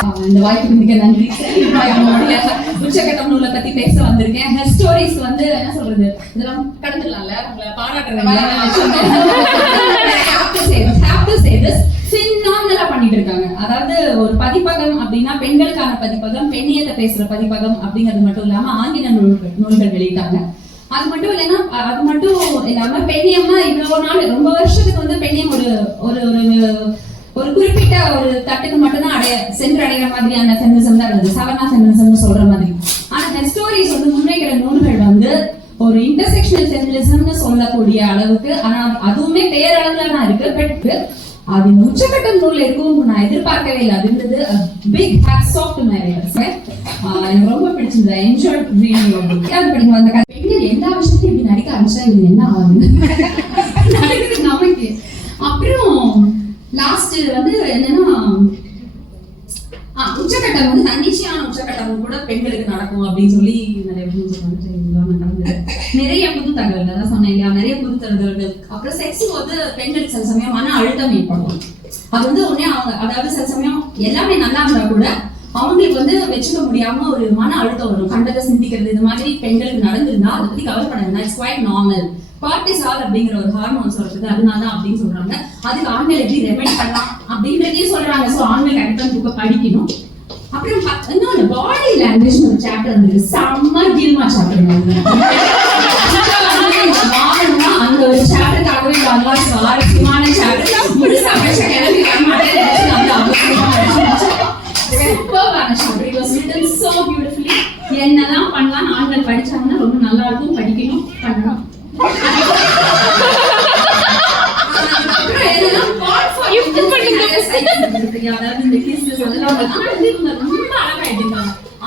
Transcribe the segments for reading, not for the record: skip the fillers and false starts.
இந்த வாய்ப்புக்கு மிக நன்றி. நம்மளுடைய உச்சக்கட்டம் நூலை பத்தி பேச வந்திருக்கேன். ஹெர் ஸ்டோரிஸ் வந்து என்ன சொல்றது, இதெல்லாம் கடந்துடலாம்ல, உங்களை பாராட்டுறேன். பண்ணிட்டு இருக்காங்க. அதாவது ஒரு பதிப்பகம் அப்படின்னா பெண்களுக்கான பதிப்பகம், பெண்ணியத்தை பேசுற பதிப்பகம் அப்படிங்கிறது மட்டும் இல்லாம ஆங்கில நூல்கள் வெளியிட்டாங்க. அது மட்டும் இல்லாம பெண்ணியம்னா இவ்வளவு நாள் ரொம்ப வருஷத்துக்கு வந்து பெண்ணியம் ஒரு ஒரு குறிப்பிட்ட ஒரு தட்டுக்கு மட்டும்தான் சென்றடைகிற மாதிரியான ஃபெமினிசம் தான் இருந்தது, சவர்ணா ஃபெமினிசம்னு சொல்ற மாதிரி. ஆனா ஹெர் ஸ்டோரிஸ் வந்து முன்வைக்கிற நூல்கள் வந்து ஒரு இன்டர்செக்ஷனல் ஃபெமினிசம்னு சொல்லக்கூடிய அளவுக்கு, ஆனா அதுவுமே பேரளவுல தான் இருக்கு. பட் அது உச்சக்கட்டம் நூல் இருக்கும் நான் எதிர்பார்க்கவே இல்லை. அது இருந்தது big hats off to my readers. எனக்கு ரொம்ப பிடிச்சிருந்தது. Enjoy reading. அது படிக்கும் அந்த பெண்கள் எல்லா விஷயத்தையும் இப்படி நடிக்க ஆரம்பிச்சா இது என்ன ஆகுது நமக்கு. அப்புறம் லாஸ்ட் வந்து என்னன்னா, உச்சக்கட்டம் வந்து தன்னிச்சையான உச்சக்கட்டம் கூட பெண்களுக்கு நடக்கும் அப்படின்னு சொல்லி நிறைய புது தகவல்கள் அதான் சொன்னேன் இல்லையா, நிறைய புது தகவல்கள். அப்புறம் செக்ஸ் வந்து பெண்களுக்கு சில சமயம் மன அழுத்தம் ஏற்படும். அது வந்து உடனே அவங்க, அதாவது சில சமயம் எல்லாமே நல்லா இருந்தா கூட அவங்களுக்கு வந்து வச்சுக்க முடியாம ஒரு மன அழுத்தம் வரும், கண்டதை சிந்திக்கிறது. இது மாதிரி பெண்களுக்கு நடந்திருந்தா அதை பத்தி கவலைப்படாதுன்னா இட்ஸ் குவைட் நார்மல். கார்டிசால் அப்படிங்கிற ஒரு ஹார்மோன் சொல்றது அதனால அப்படின்னு சொல்றாங்க. அதுக்கு ஆண்கள் எப்படி ரெமெடி பண்ணலாம் அப்படின்றதையும் சொல்றாங்க. ஸோ ஆண்கள் கண்டிப்பா புக்கை படிக்கணும். அப்புறம் இன்னொன்று பாடி லாங்குவேஜ் ஒரு சாப்டர் இருந்தது, செம்ம கீழ்மா சாப்டர். அந்த ஒரு சாப்டருக்காகவே சுவாரஸ்யமான சாப்டர் முழுசா கிளம்பி என்னதான் பண்ணலாம், ஆண்கள் படிச்சாங்கன்னா ரொம்ப நல்லா இருக்கும், படிக்கணும், பண்ணணும்.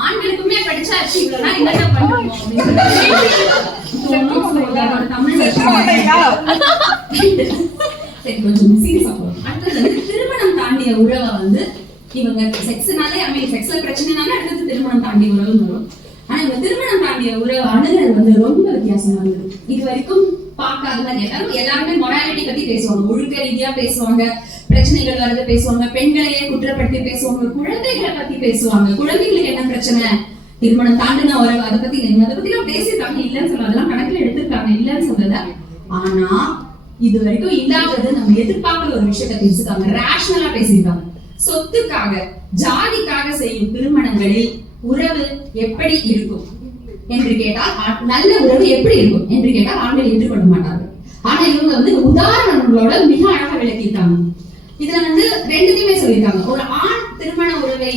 ஆண்களுக்குமே படிச்சா என்னென்ன பண்ணுவோம் திருமணம் தாண்டிய உறவை வந்து இவங்க செக்ஸ்னாலே செக்ஸ்ல பிரச்சனைனாலே அடுத்தது திருமணம் தாண்டிய உறவு வரும். ஆனா இவங்க திருமணம் தாண்டிய உறவு அணுகிறது வந்து ரொம்ப வித்தியாசமா இருந்தது. இது வரைக்கும் பார்க்காத மாதிரி எல்லாருமே மொராலிட்டி பத்தி பேசுவாங்க, ஒழுக்க ரீதியா பேசுவாங்க, பிரச்சனைகள் வரது பேசுவாங்க, பெண்களையே குற்றப்படுத்தி பேசுவாங்க, குழந்தைகளை பத்தி பேசுவாங்க. குழந்தைகளுக்கு என்ன பிரச்சனை, திருமணம் தாண்டின உறவு, அதை பத்தி எல்லாம் பேசியிருக்காங்க. இல்லைன்னு சொல்ல, அதெல்லாம் கணக்குல எடுத்திருக்காங்க, இல்லைன்னு சொல்லல. ஆனா இது வரைக்கும் இல்லாதது நம்ம எதிர்பார்க்கிற ஒரு விஷயத்த பேசிருக்காங்க, ரேஷனலா பேசியிருக்காங்க. சொத்துக்காக, ஜாதிக்காக செய்யும் திருமணங்களில் உறவு எப்படி இருக்கும் என்று கேட்டால், நல்ல உறவு எப்படி இருக்கும் என்று கேட்டால் ஆண்கள் ஏற்றுக்கொள்ள மாட்டார்கள். ஆனா இவங்க வந்து உதாரணங்களோட மிக அழகா விளக்கியிருக்காங்க. இதுல வந்து ரெண்டுத்தையுமே சொல்லியிருக்காங்க. ஒரு ஆண் திருமண உறவை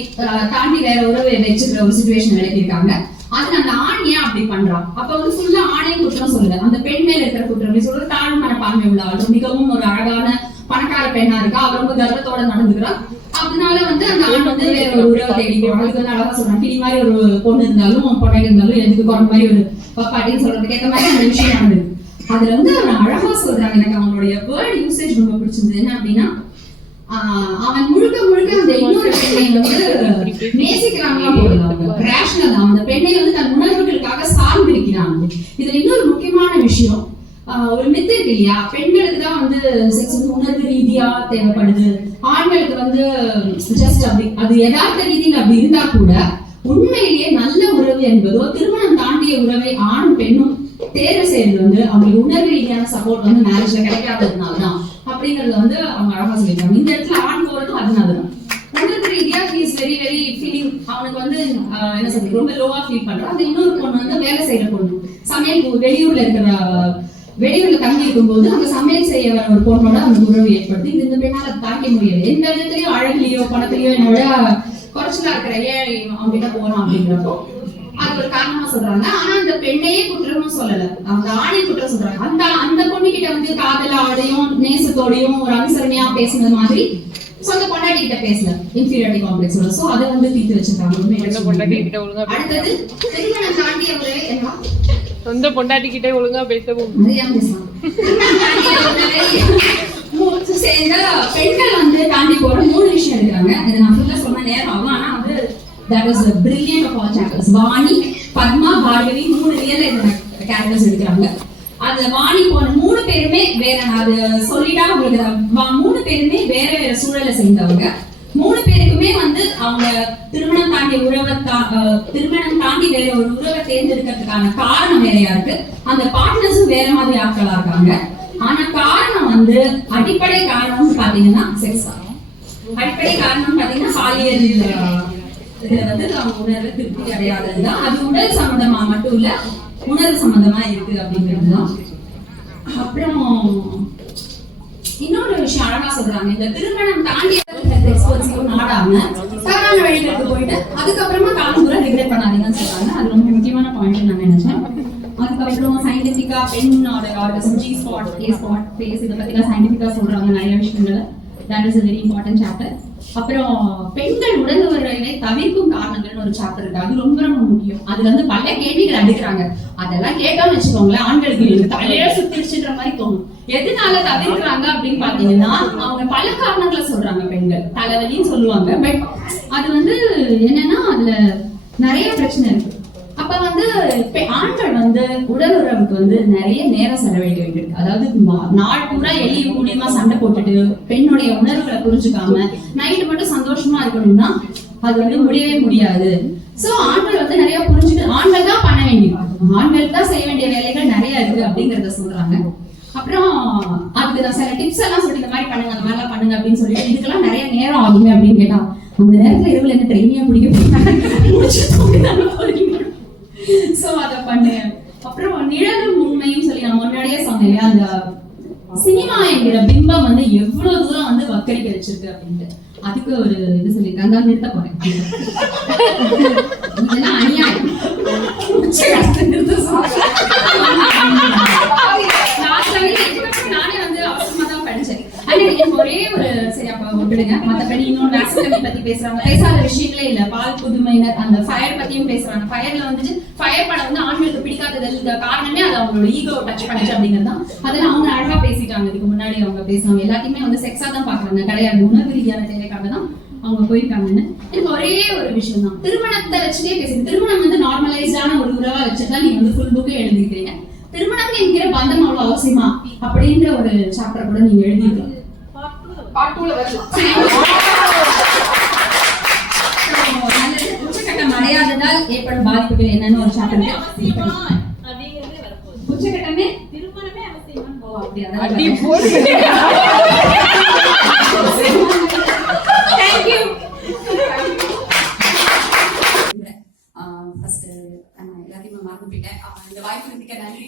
தாண்டி வேற உறவை வச்சுக்கிற ஒரு சிச்சுவேஷன் விளக்கியிருக்காங்க. அதுல அந்த ஆண் ஏன் அப்படி பண்றான், அப்ப வந்து ஃபுல்லா ஆணையும் குற்றம் சொல்லுது, அந்த பெண் மேல இருக்கிற குற்றம் சொல்றது. தாழ்வு மனப்பான்மை உள்ள ஆள், மிகவும் ஒரு அழகான பணக்கார பெண்ணா இருக்கா, அவ ரொம்ப கர்வத்தோட நடந்துக்கிறா. அதனால வந்து அந்த ஆண் வந்து வேற ஒரு உறவை தேடி போறான். அதுக்கு வந்து அழகா சொல்றான், கிளி மாதிரி ஒரு பொண்ணு இருந்தாலும் பொண்ணு இருந்தாலும் எனக்கு குறை மாதிரி ஒரு பப்பாட்டின்னு சொல்றதுக்கு ஏற்ற மாதிரி அந்த விஷயம் நடந்தது. அதுல வந்து அவன் அழகா சொல்றாங்க. எனக்கு அவனுடைய வேர்ட் யூசேஜ் ரொம்ப பிடிச்சிருந்தது. என்ன அப்படின்னா, அவன் முழுக்க அந்த இன்னொரு பெண்ணை வந்து நேசிக்கிறாங்களா போடுறாங்க, ரேஷனல் தான். அந்த பெண்ணை வந்து தன் உணர்வுகளுக்காக சார்ந்திருக்கிறாங்க. இதுல இன்னொரு முக்கியமான விஷயம், ஒரு மித்து இருக்கு இல்லையா, பெண்களுக்கு தான் வந்து செக்ஸ் வந்து உணர்வு ரீதியா தேவைப்படுது, ஆண்களுக்கு வந்து ஜஸ்ட் அப்படி அது யதார்த்த ரீதியில் அப்படி இருந்தா கூட உண்மையிலேயே நல்ல உறவு என்பதோ திருமணம் தாண்டிய உறவை ஆணும் பெண்ணும் தேர்வு செய்யறது வந்து அவங்களுக்கு உணர்வு ரீதியான சப்போர்ட் வந்து மேரேஜ்ல கிடைக்காததுனாலதான் அப்படிங்கறது வந்து அவங்க அழகா சொல்லியிருக்காங்க. இந்த இடத்துல ஆண் போறதும் அதனாலதான் உணர்வு ரீதியா இஸ் வெரி வெரி ஃபீலிங், அவனுக்கு வந்து என்ன சொல்றது ரொம்ப லோவா ஃபீல் பண்றான். அந்த இன்னொரு பொண்ணு வந்து வேலை செய்யற பொண்ணு, சமையல் வெளியூர்ல தங்கி இருக்கும் போது அங்க சமையல் செய்ய வர ஒரு பொண்ணோட அந்த உறவு ஏற்படுத்தி இந்த பெண்ணால தாக்க முடியாது. எந்த விதத்திலயும் அழகுலயோ பணத்திலயோ என்னோட குறைச்சலா இருக்கிற ஏழை அவங்க கிட்ட போறோம் அப்படிங்கிறப்போ அது ஒரு காரணமா சொல்றாங்க. ஆனா அந்த பெண்ணையே குற்றமும் சொல்லல, அந்த ஆணை குற்றம் சொல்றாங்க. அந்த பொண்ணு கிட்ட வந்து காதலாடையும் நேசத்தோடையும் ஒரு அனுசரணையா பேசுனது மாதிரி சொந்த பொண்டாட்டி கிட்ட பேசல, இன்ஃபீரியாரிட்டி காம்ப்ளெக்ஸோட. சோ அதை வந்து தீர்த்து வச்சிருக்காங்க. அடுத்தது திருமணம் தாண்டிய உறவை என்ன, சொந்த பொண்டாட்டி கிட்டே ஒழுங்கா பேசவும் பெண்கள் வந்து தாண்டி போற 3 விஷயம் இருக்காங்க. இதை நான் ஃபுல்லா சொன்ன நேரம் ஆகும். ஆனா வந்து that was the brilliant of all chapters. Vani, Padma, Bhargavi 3 real characters எடுக்கிறாங்க. அதுல வாணி போன 3 பேருமே வேற, அது சொல்லிட்டா உங்களுக்கு 3 பேருமே வேற வேற சூழலை சேர்ந்தவங்க. 3 பேருக்குமே வந்து அவங்க திருமணம் தாண்டி திருமணம் தாண்டி வேற ஒரு உறவை தேர்ந்தெடுக்கிறதுக்கான காரணம் வேறையா இருக்கு. அந்த பார்ட்னர்ஸும் வேற மாதிரி ஆட்களா இருக்காங்க. ஆனா காரணம் வந்து அடிப்படை காரணம் பாத்தீங்கன்னா செக்ஸ். அடிப்படை காரணம் பாத்தீங்கன்னா பாலியல் இதுல வந்து அவங்க உணர்வு திருப்தி அடையாததுதான். அது உடல் சம்பந்தமா மட்டும் இல்ல, உணர்வு சம்பந்தமா இருக்கு அப்படிங்கிறதுதான். அப்புறம் இன்னொரு விஷயம் அழகா சொல்றாங்க, இந்த திருமணம் தாண்டி நாடாம தவறான வழிகளுக்கு போயிட்டு அதுக்கப்புறமா காலம்புற ரிக்ரெட் பண்ணாதீங்கன்னு சொல்றாங்க. அது ரொம்ப முக்கியமான பாயிண்ட் நான் நினைச்சேன். அதுக்கப்புறம் சயின்டிபிக்கா பெண்ணோட orgasm, G spot, A spot, face இதை பத்தி சயின்டிபிக்கா சொல்றாங்க நிறைய விஷயங்கள். That is a very important chapter. அப்புறம் பெண்கள் உடல் உறவை தவிர்க்கும் காரணங்கள்னு ஒரு சாப்டர் இருக்கு. அது ரொம்ப ரொம்ப முக்கியம். அதுல வந்து பல கேள்விகள் அடுக்குறாங்க. அதெல்லாம் கேட்டோம்னு வச்சுக்கோங்களேன், ஆண்களுக்கு தலையே சுத்திடுச்சுன்ற மாதிரி தோணும். எதனால தவிர்க்கிறாங்க அப்படின்னு பாத்தீங்கன்னா அவங்க பல காரணங்களை சொல்றாங்க. பெண்கள் தலைவலின்னு சொல்லுவாங்க. பட் அது வந்து என்னன்னா அதுல நிறைய பிரச்சனை இருக்கு. அப்ப வந்து ஆண்கள் வந்து உடல் உறவுக்கு வந்து நிறைய நேரம் செலவழிக்க வேண்டியிருக்கு. அதாவது நாள் பூரா எலி மூலியமா சண்டை போட்டுட்டு பெண்ணுடைய உணர்வுகளை புரிஞ்சுக்காம நைட்டு மட்டும் சந்தோஷமா இருக்கணும்னா அது வந்து முடியவே முடியாது. சோ ஆண்கள் வந்து நிறைய புரிஞ்சுட்டு ஆண்கள் தான் பண்ண வேண்டியிருக்கு, ஆண்களுக்கு தான் செய்ய வேண்டிய வேலைகள் நிறைய இருக்கு அப்படிங்கறத சொல்றாங்க. அப்புறம் அதுக்கு நான் சில டிப்ஸ் எல்லாம் சொல்லி இந்த மாதிரி பண்ணுங்க, அந்த மாதிரி எல்லாம் பண்ணுங்க அப்படின்னு சொல்லிட்டு இதுக்கெல்லாம் நிறைய நேரம் ஆகுமே அப்படின்னு கேட்டா அந்த நேரத்துல இரவுல என்ன ட்ரெயினியா பிடிக்க சோ அத பண்ணேன். அப்புறம் நிழலும் உண்மையும் சொல்லி நான் முன்னாடியே சொன்னேன் இல்லையா, அந்த சினிமா என்கிற பிம்பம் வந்து எவ்வளவு தூரம் வந்து வக்கரிக்க வச்சிருக்கு அப்படின்ட்டு அதுக்கு ஒரு இது சொல்லியிருக்காங்க. நிறுத்த போறேன். இதெல்லாம் அநியாயம். நானே வந்து அவசரமா தான் படிச்சேன். ஒரே ஒரு சரி அப்ப விட்டுடுங்க. மத்தபடி இன்னொரு மேக்ஸிமம் பத்தி பேசுறாங்க, பேசாத விஷயங்களே இல்ல. பால் புதுமையினர் அந்த ஃபயர் பத்தியும் பேசுறாங்க. ஃபயர்ல வந்துட்டு ஃபயர் படம் வந்து ஆண்களுக்கு பிடிக்காதது காரணமே அது அவங்களோட ஈகோ டச் பண்ணுச்சு அப்படிங்கறதுதான். அதெல்லாம் அவங்க அழகா பேசிட்டாங்க. இதுக்கு முன்னாடி அவங்க பேசுவாங்க எல்லாத்தையுமே வந்து செக்ஸா தான் பாக்குறாங்க, கிடையாது உணர்வு ரீதியான தேவைக்காக தான் அவங்க போயிருக்காங்கன்னு. எனக்கு ஒரே ஒரு விஷயம் தான், திருமணத்தை வச்சுட்டே பேசுறேன். திருமணம் வந்து நார்மலைஸ்டான ஒரு உறவா வச்சுதான் நீங்க வந்து ஃபுல் புக்கே எழுதிக்கிறீங்க. திருமணம் என்கிற பந்தம் அவ்வளவு அவசியமா அப்படின்ற ஒரு சாப்டர் கூட நீங்க எழுதிருக்கீங்க. உச்சக்கட்டம் அடையாததால் ஏற்படும் பாதிப்புகள் என்னன்னு ஒரு சாப்டர். உச்சக்கட்டமே திருமணமே அவசியமா. ஓ அப்படியே Thank you. ஃபர்ஸ்ட் எல்லாத்தையுமே மறந்துட்டேன். இந்த வாய்ப்பு மிக்க நன்றி.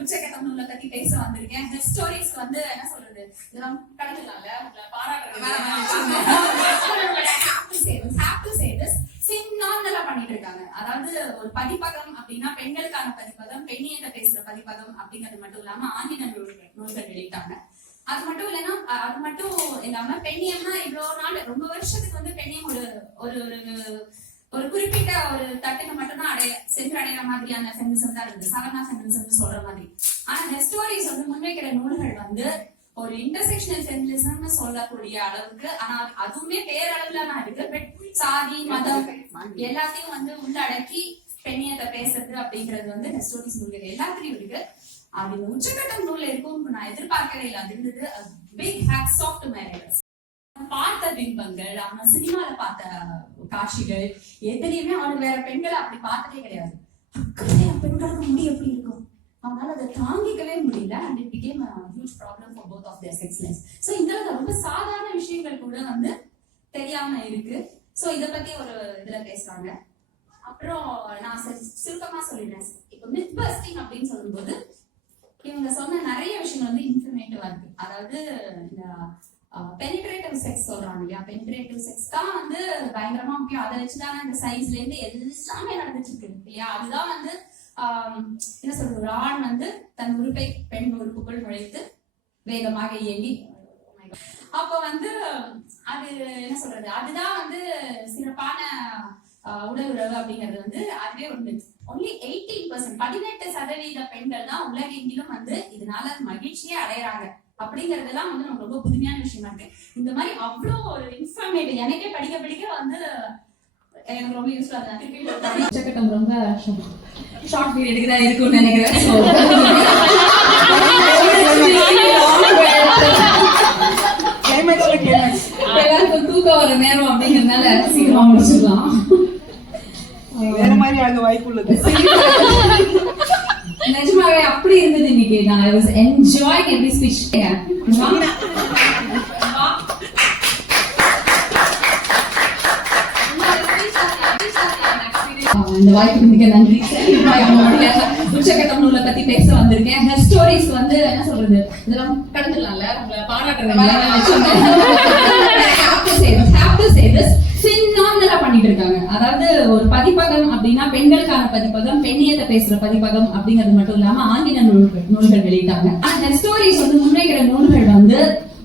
உச்சக்கட்டம் நூலை பத்தி பேச வந்திருக்கேன். இந்த ஸ்டோரிஸ் வந்து என்ன சொல்றது, இதெல்லாம் கடந்துடலாம்ல, பண்ணிட்டு இருக்காங்க. அதாவது ஒரு பதிப்பகம் அப்படின்னா பெண்களுக்கான பதிப்பகம், பெண்ணியத்தை பேசுற பதிப்பகம் அப்படிங்கிறது மட்டும் இல்லாம ஆங்கில நூல்கள் வெளியிட்டாங்க. அது மட்டும் இல்லைன்னா அது மட்டும் இல்லாம பெண்ணியம்னா இவ்வளவு நாள் ரொம்ப வருஷத்துக்கு வந்து பெண்ணியம் ஒரு ஒரு குறிப்பிட்ட ஒரு தட்டுக்கு மட்டும்தான் சென்றடைகிற மாதிரியான ஃபெமினிசம் தான் இருந்தது, சவர்ணா ஃபெமினிசம் சொல்ற மாதிரி. ஆனா இந்த ஸ்டோரிஸ் வந்து முன்வைக்கிற நூல்கள் வந்து ஒரு இன்டர்செக்ஷனல் ஃபெமினிசம்னு சொல்லக்கூடிய அளவுக்கு, ஆனா அதுவுமே பேரளவுல தான் இருக்கு. பட் சாதி மதம் எல்லாத்தையும் வந்து உள்ளடக்கி பெண்ணியத்தை பேசுறது அப்படிங்கிறது வந்து இந்த ஸ்டோரிஸ் நூல்கள் எல்லாத்துலயும் இருக்கு. அது உச்சக்கட்டம் நூல்ல இருக்கும் நான் எதிர்பார்க்கவே இல்லை. அது இருந்தது. Big hats off to my writers. பார்த்த பிம்பங்கள், அவங்க சினிமால பார்த்த காட்சிகள் எதுலையுமே அவனுக்கு வேற பெண்களை அப்படி பார்த்ததே கிடையாது. பெண்களுக்கு முடி எப்படி இருக்கும், அவங்களால அதை தாங்கிக்கவே முடியல. And it became a huge problem for both of their sex lives. So இந்த ரொம்ப சாதாரண விஷயங்கள் கூட வந்து தெரியாம இருக்கு. சோ இத பத்தி ஒரு இதுல பேசுறாங்க. அப்புறம் நான் சுருக்கமா சொல்லிடுறேன். இப்போ மித் பஸ்டிங் அப்படின்னு சொல்லும்போது இவங்க சொன்ன நிறைய விஷயங்கள் வந்து இன்ஃபர்மேட்டிவா இருக்கு. அதாவது இந்த பெனிட்ரேட்டிவ் செக்ஸ் சொல்றாங்க இல்லையா, பெனிட்ரேட்டிவ் செக்ஸ் தான் வந்து பயங்கரமா முக்கியம். அதை வச்சுதானே இந்த சைஸ்ல இருந்து எல்லாமே நடந்துட்டு இருக்கு இல்லையா. அதுதான் வந்து என்ன சொல்றது, ஒரு ஆண் வந்து தன் உறுப்பை பெண் உறுப்புக்குள் நுழைத்து வேகமாக இயங்கி அப்ப வந்து அது என்ன சொல்றது, அதுதான் வந்து சிறப்பான உடல் உறவு அப்படிங்கிறது வந்து அதுவே ஒண்ணு. ஒன்லி 18% 18% பெண்கள் தான் உலகெங்கிலும் வந்து இதனால மகிழ்ச்சியே அடையறாங்க அப்படிங்கறதெல்லாம் வந்து நமக்கு ரொம்ப புதுமையான விஷயமா இருக்கு. இந்த மாதிரி அவ்வளோ ஒரு இன்ஃபர்மேட்டிவ் எனக்கே படிக்க வந்து எனக்கு ரொம்ப யூஸ்ஃபுல்லா இருக்கு. உச்சக்கட்டம் ரொம்ப ஷார்ட் பீரியடுக்கு தான் இருக்கும்னு நினைக்கிறேன். எல்லாருக்கும் தூக்கம் தூக்கம் வர நேரம் அப்படிங்கறதுனால சீக்கிரமா முடிச்சிடலாம். வேற மாதிரி ஆக வாய்ப்பு உள்ளது. நிஜமாவே அப்படி இருந்தது இன்னைக்கு. நான் I was enjoying every speech. இந்த வாய்ப்புக்கு மிக நன்றி. உச்சக்கட்டம் நூலை பத்தி பேச வந்திருக்கேன். ஹெர் ஸ்டோரிஸ் வந்து என்ன சொல்றது, இதெல்லாம் கடந்துடலாம்ல, உங்களை பாராட்டுறேன். பண்ணிட்டு இருக்காங்க. அதாவது ஒரு பதிப்பகம் அப்படின்னா பெண்களுக்கான பதிப்பகம், பெண்ணியத்தை பேசுற பதிப்பகம் அப்படிங்கிறது மட்டும் இல்லாம ஆங்கில நூல்கள் வெளியிட்டாங்க. அந்த ஸ்டோரிஸ் வந்து முன்வைக்கிற நூல்கள் வந்து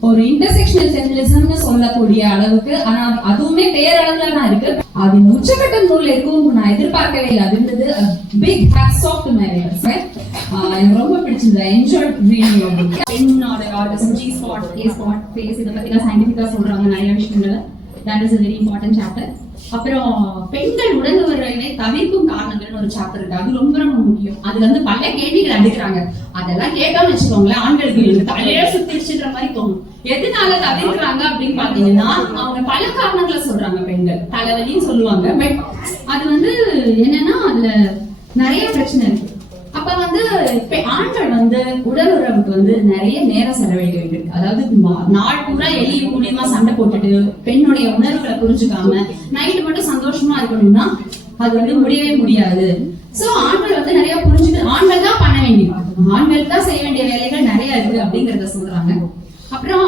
ஒரு இன்டர்செக்ஷனல் ஃபெமினிசம்னு சொல்லக்கூடிய அளவுக்கு, ஆனா அதுவுமே பேரளவுல தான் இருக்கு. அது உச்சக்கட்ட நூல் இருக்கும் நான் எதிர்பார்க்கவே இல்லை. அது இருந்தது big hats off to my readers. எனக்கு ரொம்ப பிடிச்சிருந்தது. Enjoyed reading your book. பெண்ணோட ஆர்டிசம், G spot, A spot, face, இதை பத்திலாம் சயின்டிஃபிக்கா சொல்றாங்க நிறைய விஷயங்கள். That is a very important chapter. அப்புறம் பெண்கள் உடல் உறவினை தவிர்க்கும் காரணங்கள்னு ஒரு சாப்டர் இருக்கு. அது ரொம்ப ரொம்ப முக்கியம். அதுல வந்து பல கேள்விகள் அடிக்கிறாங்க. அதெல்லாம் கேட்டோம்னு வச்சுக்கோங்களேன், ஆண்களுக்கு தலையே சுத்திடுச்சுன்ற மாதிரி தோணும். எதனால தவிர்க்கிறாங்க அப்படின்னு பாத்தீங்கன்னா, அவங்க பல காரணங்களை சொல்றாங்க. பெண்கள் தலைவலின்னு சொல்லுவாங்க. பட் அது வந்து என்னன்னா அதுல நிறைய பிரச்சனை இருக்கு. அப்ப வந்து ஆண்கள் வந்து உடல் உறவுக்கு வந்து நிறைய நேரம் செலவழிக்க வேண்டியிருக்கு. அதாவது நாள் பூரா எலி மூலியமா சண்டை போட்டுட்டு பெண்ணுடைய உணர்வுகளை புரிஞ்சுக்காம நைட்டு மட்டும் சந்தோஷமா இருக்கணும்னா அது வந்து முடியவே முடியாது. சோ ஆண்கள் வந்து நிறைய புரிஞ்சுட்டு ஆண்கள் தான் பண்ண வேண்டியது, ஆண்கள் தான் செய்ய வேண்டிய வேலைகள் நிறைய இருக்கு அப்படிங்கறத சொல்றாங்க. அப்புறம்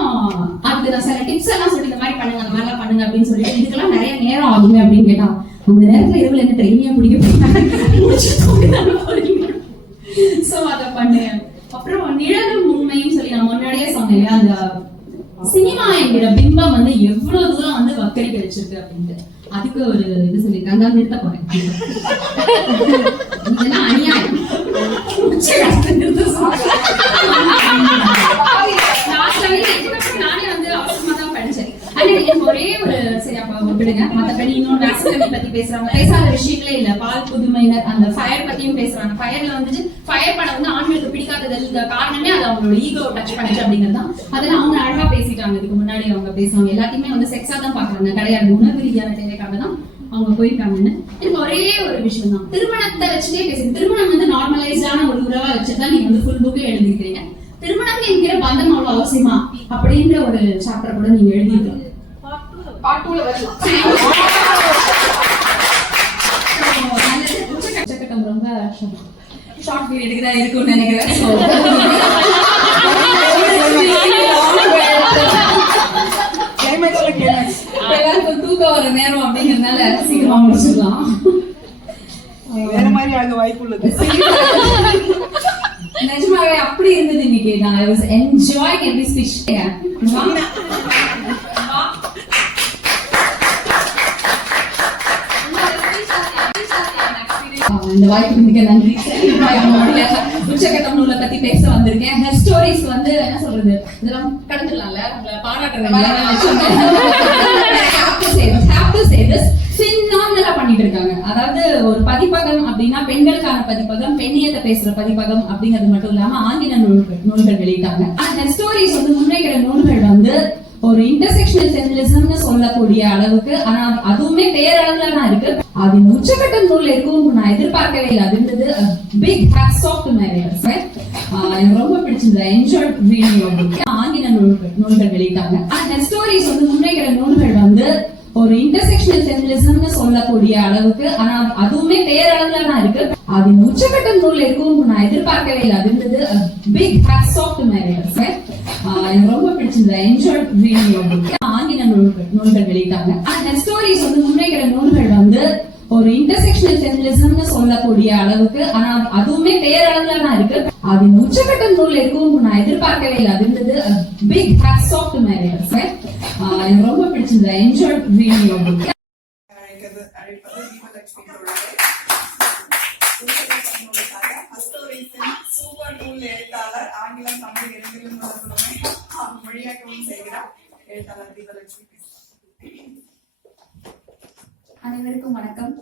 அதுக்கு நான் சில டிப்ஸ் எல்லாம் சொல்லி இந்த மாதிரி பண்ணுங்க, அந்த மாதிரி எல்லாம் பண்ணுங்க அப்படின்னு சொல்லி, இதுக்கெல்லாம் நிறைய நேரம் ஆகுமே அப்படின்னு கேட்டா, அந்த நேரத்துல இரவுல என்ன ட்ரெயினியா பிடிக்க சோ அத பண்ணேன். அப்புறம் நிழலும் உண்மைன்னு சொல்லி நான் முன்னாடியே சொன்னேன், அந்த சினிமா என்கிற பிம்பம் வந்து எவ்வளவு தூரம் வந்து வக்கரிக்க வச்சிருக்கு அப்படின்ட்டு. அதுக்கு ஒரு இது சொல்லியிருக்காங்க. அதான் நிறுத்த போறேன். இதெல்லாம் அநியாயம். நானே வந்து அவசரமா தான் படிச்சேன். ஒரே ஒரு சரி அப்ப விடுங்க. மத்தபடி இன்னொரு நேஷனல் பத்தி பேசுறாங்க. பேசாத விஷயங்களே இல்ல. பால் புதுமையினர் அந்த ஃபயர் பத்தியும் பேசுறாங்க. ஃபயர்ல வந்துட்டு ஃபயர் படம் வந்து ஆண்களுக்கு பிடிக்காதது காரணமே அது அவங்களோட ஈகோ டச் பண்ணிச்சு அப்படிங்கிறது தான். அதெல்லாம் அவங்க அழகா பேசிட்டாங்க. இதுக்கு முன்னாடி அவங்க பேசுவாங்க எல்லாத்தையுமே வந்து செக்ஸா தான் பாக்குறாங்க, கிடையாது உணர்வு ரீதியான தேவைக்காக தான் அவங்க போயிருக்காங்கன்னு. எனக்கு ஒரே ஒரு விஷயம் தான், திருமணத்தை வச்சுட்டே பேசுறேன். திருமணம் வந்து நார்மலைஸ்டான ஒரு உறவா வச்சுதான் நீங்க வந்து ஃபுல் புக்கே எழுதிக்கிறீங்க. திருமணம் என்கிற பந்தம் அவ்வளவு அவசியமா அப்படின்ற ஒரு சாப்டர் கூட நீங்க எழுதிருக்கீங்க. உச்சக்கட்டம் ரொம்ப ஷார்ட் பீரியடுக்கு தான் இருக்கும்னு நினைக்கிறேன். எல்லாருக்கும் தூக்கம் வர நேரம் அப்படிங்கறதுனால சீக்கிரமா முடிச்சிடலாம். வேற மாதிரி ஆக வாய்ப்பு உள்ளது. நிஜமாவே அப்படி இருந்தது இன்னைக்கு. நான் I was enjoying every speech. இந்த வாய்ப்புக்கு மிக நன்றி. உச்சக்கட்டம் நூலை பத்தி பேச வந்திருக்கேன். ஹெர் ஸ்டோரிஸ் வந்து என்ன சொல்றது, இதெல்லாம் கடந்துடலாம்ல, உங்களை பாராட்டுறேன். பண்ணிட்டு இருக்காங்க. அதாவது ஒரு பதிப்பகம் அப்படின்னா பெண்களுக்கான பதிப்பகம், பெண்ணியத்தை பேசுற பதிப்பகம் அப்படிங்கிறது மட்டும் இல்லாம ஆங்கில நூல்கள் வெளியிட்டாங்க. அந்த ஸ்டோரிஸ் வந்து முன்வைக்கிற நூல்கள் வந்து ஒரு இன்டர்செக்ஷனல் ஃபெமினிசம்னு சொல்லக்கூடிய அளவுக்கு, ஆனா அதுவுமே பேரளவுல தான் இருக்கு. அது உச்சக்கட்ட நூல் இருக்கும் நான் எதிர்பார்க்கவே இல்லை. அது இருந்தது big hats off to my readers. எனக்கு ரொம்ப பிடிச்சிருந்தது. Enjoyed reading your book. ஆங்கில நூல்கள் வெளியிட்டாங்க. அந்த ஸ்டோரிஸ் வந்து முன்வைக்கிற நூல்கள் வந்து ஒரு இன்டர்செக்ஷனல் ஃபெமினிசம்னு சொல்லக்கூடிய அளவுக்கு, ஆனா அதுவுமே பேரளவுல தான் இருக்கு. அது உச்சக்கட்ட நூல் இருக்கும் நான் எதிர்பார்க்கவே இல்லை. அது இருந்தது big hats off to my readers. எனக்கு ரொம்ப பிடிச்சிருந்தது. Enjoyed reading your book. ஆங்கில நூல்கள் வெளியிட்டாங்க. அந்த ஸ்டோரிஸ் வந்து முன்வைக்கிற நூல்கள் வந்து ஒரு இன்டர்செக்ஷனல் ஃபெமினிசம்னு சொல்லக்கூடிய அளவுக்கு, ஆனா அதுவுமே பேரளவுல தான் இருக்கு. அது உச்சக்கட்ட நூல் இருக்கும் நான் எதிர்பார்க்கவே இல்லை. அது இருந்தது big hats off to my readers. எனக்கு ரொம்ப பிடிச்சிருந்தது. Enjoyed reading your book. Super நூல் எழுத்தாளர், ஆங்கிலம் தமிழ் இரண்டிலும் மொழியாக்கவும் செய்கிறார் எழுத்தாளர் தீபலட்சுமி. அனைவருக்கும் வணக்கம்.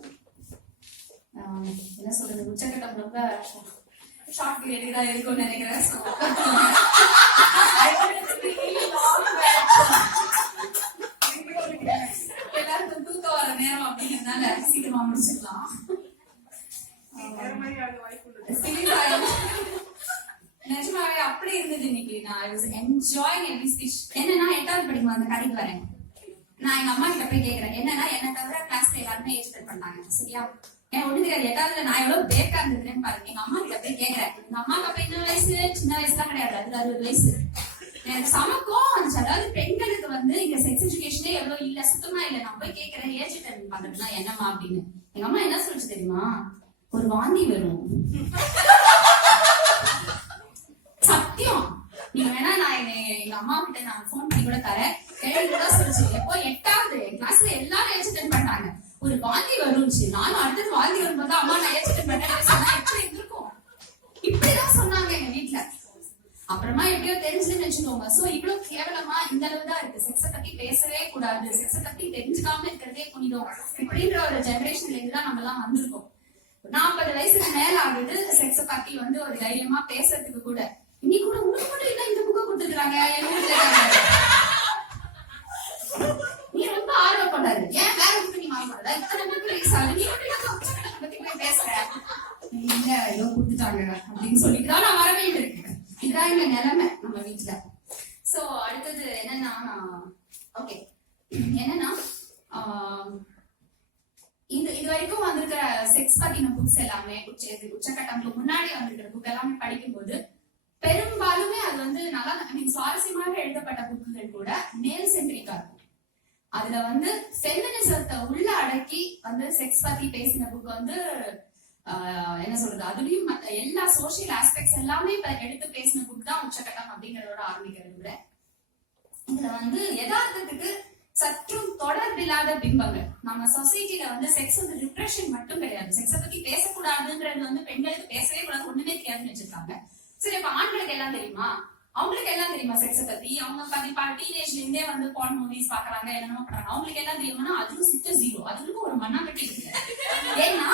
என்ன சொல்றது, உச்சக்கட்டம் ரொம்ப ஷார்ட் பீரியட் தான் இருக்கும்னு நினைக்கிறேன். நேரம் அப்படிங்கிறதுனால சீக்கிரமா முடிச்சிடலாம். வேற மாதிரி ஆக வாய்ப்பு உள்ளது. நிஜமாவே அப்படி இருந்தது இன்னைக்கு. நான் I was enjoying every speech. என்னன்னா 8வது படிக்கும் அந்த கடைக்கு வரேன். நான் எங்க அம்மா கிட்ட போய் கேக்குறேன், என்னன்னா என்ன தவிர கிளாஸ்ல எல்லாருமே ஏஜ் ஸ்பெண்ட் பண்ணாங்க. சரியா? ஏன் ஒண்ணு தெரியாது. 8வதுல நான் எவ்வளவு பேக்கா இருந்திருக்கேன்னு பாருங்க. எங்க அம்மா கிட்ட போய் கேக்குறேன். எங்க அம்மாக்கு அப்ப என்ன வயசு? சின்ன வயசுலாம் கிடையாது, அது 60 வயசு. எனக்கு சமக்கம் வந்துச்சு. அதாவது பெண்களுக்கு வந்து இங்க செக்ஸ் எஜுகேஷனே எவ்வளவு இல்ல, சுத்தமா இல்ல. நான் போய் கேக்குறேன், ஏஜ் அட்டெண்ட் பண்றதுன்னா என்னமா அப்படின்னு. எங்க அம்மா என்ன சொல்லிச்சு தெரியுமா? ஒரு வாந்தி வரும். சத்தியம். நீங்க வேணா நான் எங்க அம்மா கிட்ட நான் போன் பண்ணி கூட தரேன். கேள்வி கூட சொல்லிச்சு. எப்போ 8வது கிளாஸ்ல எல்லாரும் ஏஜ் அட்டெண்ட் பண்றாங்க, ஒரு வாந்தி வரும்ச்சு. நானும் அடுத்தது வாந்தி வரும் பார்த்தா அம்மா நான் ஏஜ் அட்டெண்ட் பண்ணேன் சொன்னா எப்படி இருந்திருக்கும்? இப்படிதான் சொன்னாங்க எங்க வீட்டுல. அப்புறமா எப்படியோ தெரிஞ்சுன்னு வச்சுக்கோங்க. சோ இவ்வளவு கேவலமா இந்த அளவு தான் இருக்கு. செக்ஸ பத்தி பேசவே கூடாது, செக்ஸ பத்தி தெரிஞ்சுக்காம இருக்கிறதே புனிதம் இப்படின்ற ஒரு ஜெனரேஷன்ல இருந்துதான் நம்ம எல்லாம் வந்திருக்கோம். 40 வயசுக்கு மேல ஆகுது செக்ஸ பத்தி வந்து ஒரு தைரியமா பேசுறதுக்கு கூட. இன்னைக்கு கூட உனக்கு மட்டும் இல்ல இந்த புக்கை கொடுத்துருக்காங்க. நீ ரொம்ப ஆர்வப்படாது, ஏன் வேற புக்கு நீ வாங்கக்கூடாது? இத்தனை புக்கு ரிலீஸ் ஆகுது, நீ மட்டும் பத்தி போய் பேசுற. இல்ல ஏதோ கொடுத்துட்டாங்க அப்படின்னு சொல்லிட்டுதான் நான் வரவே இருக்கேன். இதுதான் எங்க நிலைமை நம்ம வீட்டுல. சோ அடுத்தது என்னன்னா, ஓகே என்னன்னா இது வரைக்கும் வந்திருக்கிற செக்ஸ் பத்தின புக்ஸ் எல்லாமே உச்சக்கட்டங்களுக்கு முன்னாடி வந்திருக்கிற புக் எல்லாமே படிக்கும்போது பெரும்பாலுமே அது வந்து நல்லா சுவாரஸ்யமாக எழுதப்பட்ட புக்குகள் கூட மேல் சென்ட்ரிக்கா இருக்கும். அதுல வந்து ஃபெமினிசத்தை உள்ள அடக்கி வந்து செக்ஸ் பத்தி பேசின புக் வந்து என்ன சொல்றது, அதுலயும் மத்த எல்லா சோசியல் ஆஸ்பெக்ட்ஸ் எல்லாமே எடுத்து பேசின புக் தான் உச்சக்கட்டம் அப்படிங்கறதோட ஆரம்பிக்கிறது விட, இதுல வந்து யதார்த்தத்துக்கு சற்றும் தொடர்பில்லாத பிம்பங்கள். நம்ம சொசைட்டில வந்து செக்ஸ் வந்து டிப்ரெஷன் மட்டும் கிடையாது. செக்ஸ பத்தி பேசக்கூடாதுன்றது வந்து பெண்களுக்கு பேசவே கூடாது, ஒண்ணுமே தெரியாதுன்னு வச்சிருக்காங்க. சரி, இப்ப ஆண்களுக்கு எல்லாம் தெரியுமா? அவங்களுக்கு எல்லாம் தெரியுமா செக்ஸ பத்தி? அவங்க டீனேஜ்ல இருந்தே வந்து பான் மூவிஸ் பாக்குறாங்க, என்னென்னமோ பண்றாங்க. அவங்களுக்கு எல்லாம் தெரியுமானா அதுவும் சித்த ஜீரோ. அதுக்கு ஒரு மண்ணாங்கட்டி இருக்கு. ஏன்னா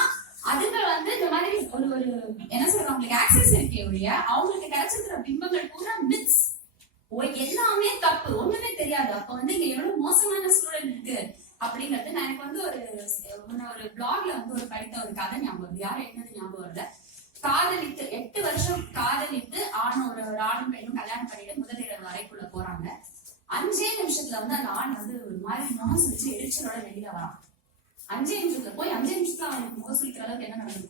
அதுங்க வந்து இந்த மாதிரி ஒரு என்ன சொல்றாங்க, அவங்களுக்கு ஆக்சஸ் இருக்கே ஒழிய அவங்களுக்கு கிடைச்சிருக்கிற பிம்பங்கள் பூரா மித்ஸ், எல்லாமே தப்பு, ஒண்ணுமே தெரியாது. அப்ப வந்து இங்க எவ்வளவு மோசமான சூழல் இருக்கு அப்படிங்கிறது நான் எனக்கு வந்து ஒரு பிளாக்ல வந்து ஒரு படித்த ஒரு கதை ஞாபகம் வருது. யாரும் என்னது ஞாபகம் வருது. காதலித்து 8 வருஷம் காதலித்து ஒரு ஆணும் பெண்ணும் கல்யாணம் பண்ணிட்டு முதல் இரவு அறைக்குள்ள போறாங்க. 5 நிமிஷத்துல வந்து அந்த ஆண் வந்து ஒரு மாதிரி முகம் சுழிச்சு எரிச்சலோட வெளியில வரான். 5 நிமிஷத்துல போய் 5 நிமிஷத்துல அவனுக்கு முகம் சுழிக்கிற அளவுக்கு என்ன நடந்திருக்கும்?